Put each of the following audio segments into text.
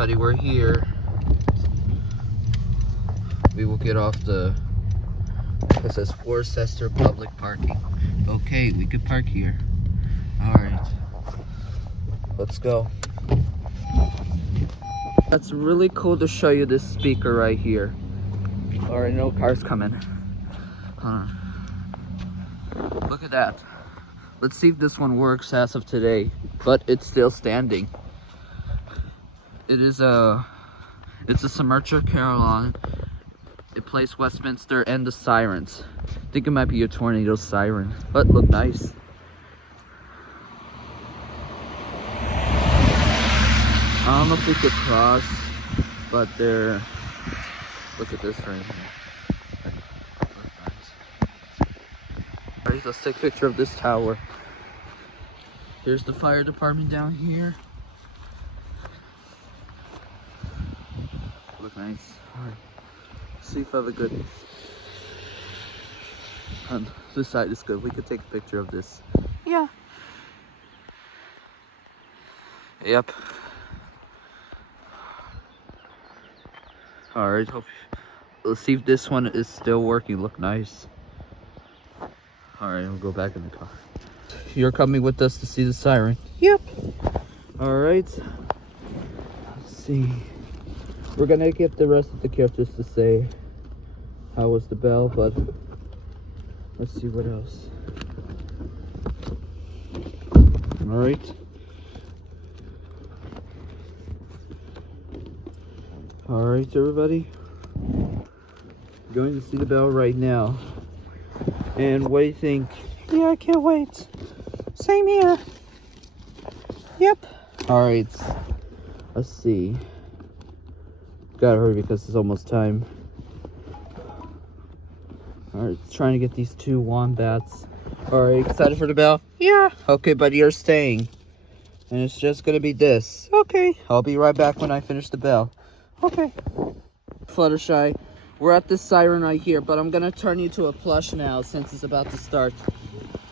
everybody, we're here. We will get off the, it says Worcester public parking. Okay, we could park here. Alright, let's go. That's really cool to show you this speaker right here. Alright, no cars coming. Look at that. Let's see if this one works as of today, but it's still standing. It's a Submerger Carillon. It plays Westminster and the Sirens. I think it might be a tornado siren, but look nice. I don't know if we could cross, but they're, look at this right here. Alright, let's take a picture of this tower. Here's the fire department down here. Look nice. Alright. See if I have a good. This side is good. We could take a picture of this. Yeah. Yep. Alright, let's see if this one is still working. Look nice. Alright, we'll go back in the car. You're coming with us to see the siren? Yep. Alright. Let's see. We're gonna get the rest of the characters to say how was the bell, but let's see what else. Alright. Alright, everybody. We're going to see the bell right now. And what do you think? Yeah, I can't wait. Same here. Yep. Alright. Let's see. Gotta hurry because it's almost time. Alright, trying to get these two wombats. Alright, excited for the bell? Yeah. Okay, but you're staying. And it's just gonna be this. Okay. I'll be right back when I finish the bell. Okay. Fluttershy, we're at this siren right here, but I'm gonna turn you to a plush now since it's about to start.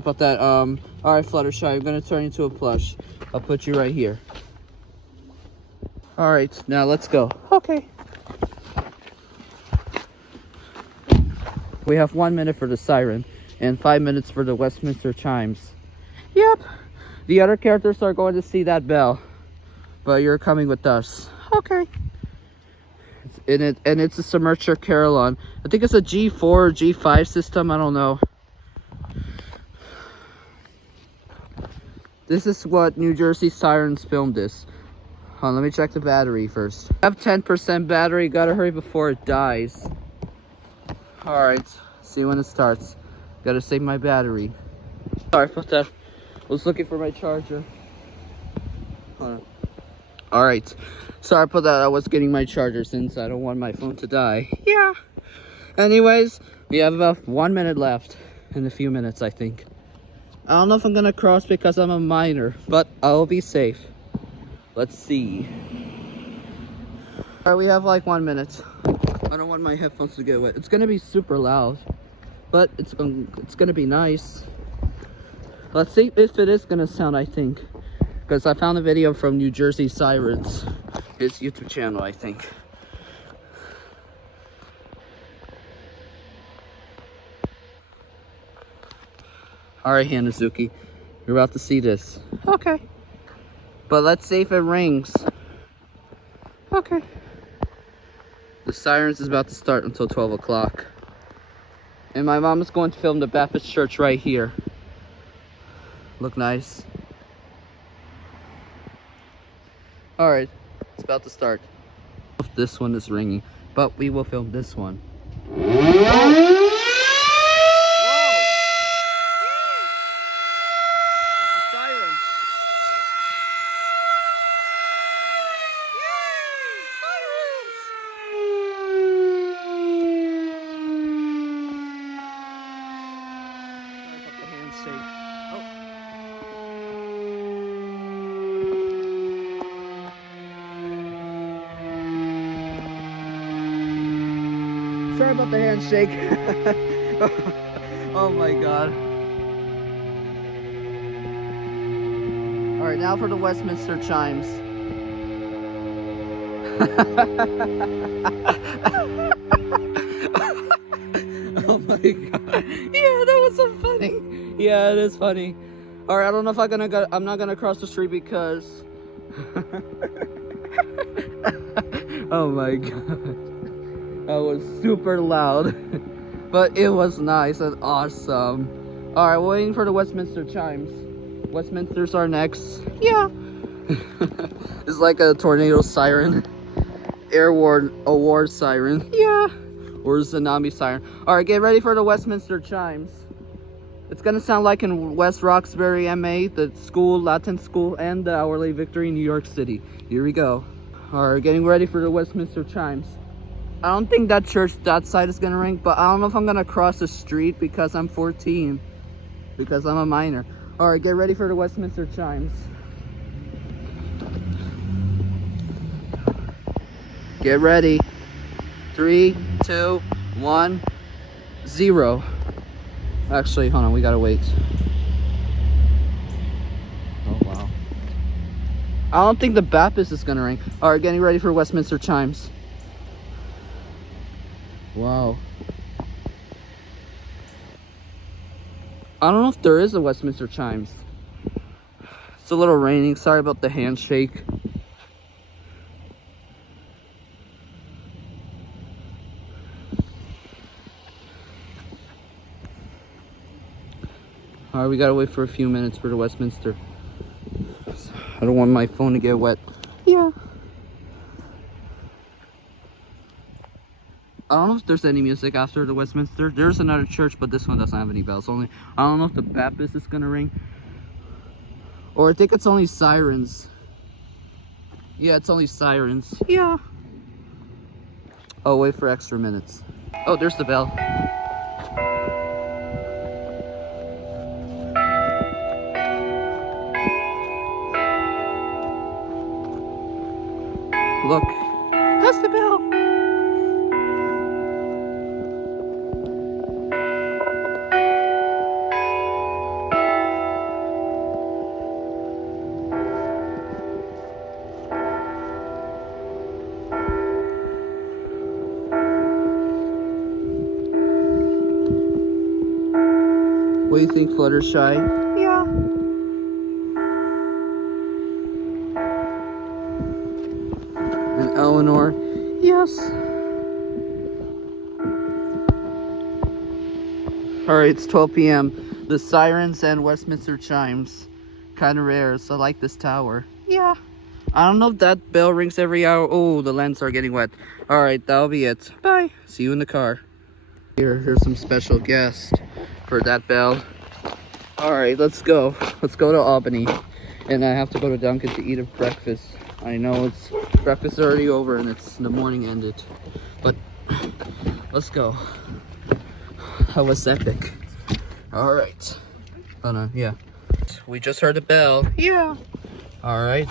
About that, alright Fluttershy, I'm gonna turn you to a plush. I'll put you right here. Alright, now let's go. Okay. We have 1 minute for the siren and 5 minutes for the Westminster Chimes. Yep. The other characters are going to see that bell, but you're coming with us. Okay. And it's a Submerger Carillon. I think it's a G4 or G5 system. I don't know. This is what New Jersey Sirens filmed this. Hold on, let me check the battery first. I have 10% battery. Gotta hurry before it dies. Alright, see when it starts. Gotta save my battery. Sorry about that. I was looking for my charger. Hold on. Alright, sorry about that. I was getting my charger since I don't want my phone to die. Yeah. Anyways, we have about 1 minute left. In a few minutes, I think. I don't know if I'm gonna cross because I'm a minor, but I'll be safe. Let's see. Alright, we have like 1 minute. I don't want my headphones to get wet. It's gonna be super loud, but it's gonna be nice. Let's see if it is gonna sound, I think. Because I found a video from New Jersey Sirens, his YouTube channel, I think. Alright, Hanazuki, you're about to see this. Okay. But let's see if it rings. Okay. The Sirens is about to start until 12 o'clock. And my mom is going to film the Baptist church right here. Look nice. Alright, it's about to start. This one is ringing, but we will film this one. Sorry about the handshake. Oh my god. Alright, now for the Westminster Chimes. Oh my god. Yeah, that was so funny. Yeah, it is funny. Alright, I don't know if I'm not gonna cross the street because oh my god. That was super loud. But it was nice and awesome. Alright, waiting for the Westminster chimes. Westminsters are next. Yeah. It's like a tornado siren. Air award siren. Yeah. Or tsunami siren. Alright, get ready for the Westminster chimes. It's gonna sound like in West Roxbury, MA, the school, Latin school, and the Hourly Victory, New York City. Here we go. Alright, getting ready for the Westminster chimes. I don't think that church that side is gonna ring, but I don't know if I'm gonna cross the street because I'm 14. Because I'm a minor. Alright, get ready for the Westminster chimes. Get ready. 3, 2, 1, 0. Actually, hold on, we gotta wait. Oh wow. I don't think the Baptist is gonna ring. Alright, getting ready for Westminster chimes. Wow. I don't know if there is a Westminster chimes. It's a little raining. Sorry about the handshake. Alright, we gotta wait for a few minutes for the Westminster. I don't want my phone to get wet. Yeah. I don't know if there's any music after the Westminster. There's another church, but this one doesn't have any bells. I don't know if the Baptist is gonna ring. Or I think it's only sirens. Yeah, it's only sirens. Yeah. Oh, wait for extra minutes. Oh, there's the bell. Look, that's the bell. What do you think, Fluttershy? Yeah. And Elinor? Yes. Alright, it's 12 p.m. The sirens and Westminster chimes. Kind of rare, so I like this tower. Yeah. I don't know if that bell rings every hour. Oh, the lens are getting wet. Alright, that'll be it. Bye. See you in the car. Here's some special guests for that bell. Alright, let's go. Let's go to Albany. And I have to go to Dunkin' to eat a breakfast. I know it's breakfast already over and the morning ended. But let's go. That was epic. Alright. Oh no, yeah. We just heard the bell. Yeah. Alright.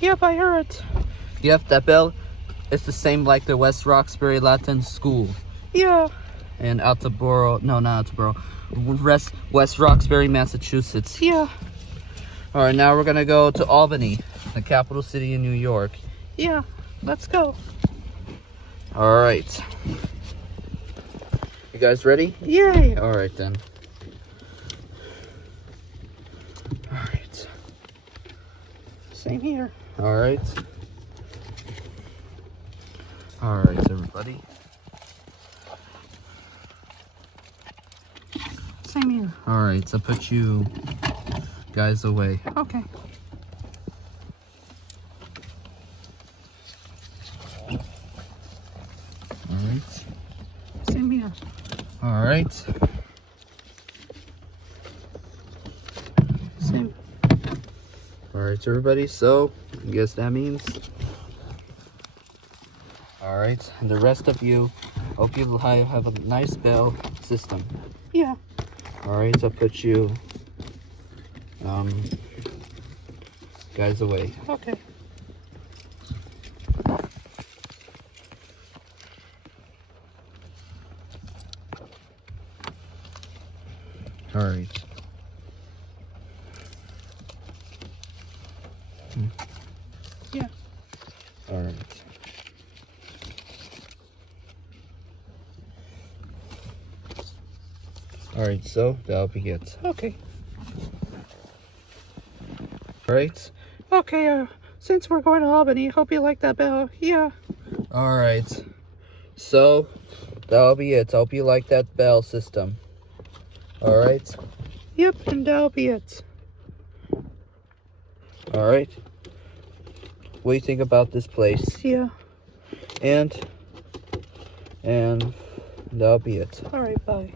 Yep, I heard it. Yep, that bell is the same like the West Roxbury Latin School. Yeah. And Attleboro, no, not Attleboro. West Roxbury, Massachusetts. Yeah. Alright, now we're gonna go to Albany, the capital city in New York. Yeah, let's go. Alright. You guys ready? Yay! Alright then. Alright. Same here. Alright. Alright, everybody. Same here. Alright, so put you guys away. Okay. Alright. Same here. Alright. Same. Alright, everybody, so I guess that means. Alright, and the rest of you, hope you have a nice bell system. Yeah. Alright, so put you guys away. Okay. Alright. Yeah. Alright. Alright. Alright, so that'll be it. Okay. Alright. Okay, since we're going to Albany, hope you like that bell. Yeah. Alright. So, that'll be it. Hope you like that bell system. Alright? Yep, and that'll be it. Alright. What do you think about this place? Yeah. And that'll be it. Alright, bye.